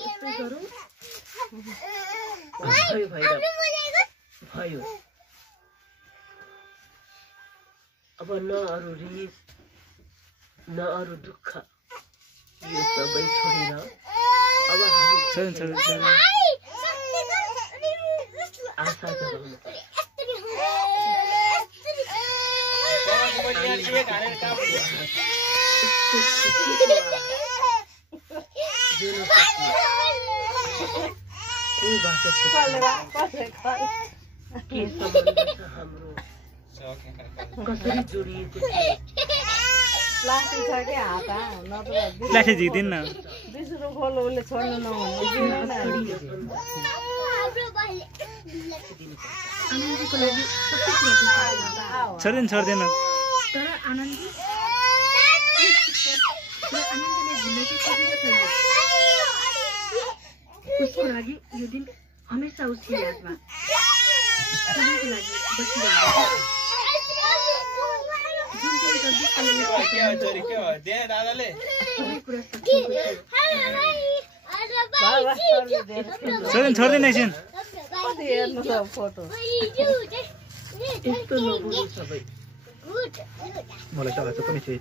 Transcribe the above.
यस्तै गरौँ भयो भयो अब न अरू रिस न अरू दुःख यो सबै छोडेर अब हामी आशा जगाउनु के सम्बन्ध छ हाम्रो कसरी जोडिएको छ लाठी छ कि हात लाठी झिक्दिन न 20 रुपैयाँ खोलो उसले छोड्नु नहुनु छोड्दैन तर आनन्दले भुल्न चाहिँ सकिएको छैन उसको लागि यो दिन हमेसा उसको यादमा सबैको लागि बसिरहन्छ छोड्दैन एकछिन फोटो यस्तो नबोल्नु सबै मलाई त आज पनि थियो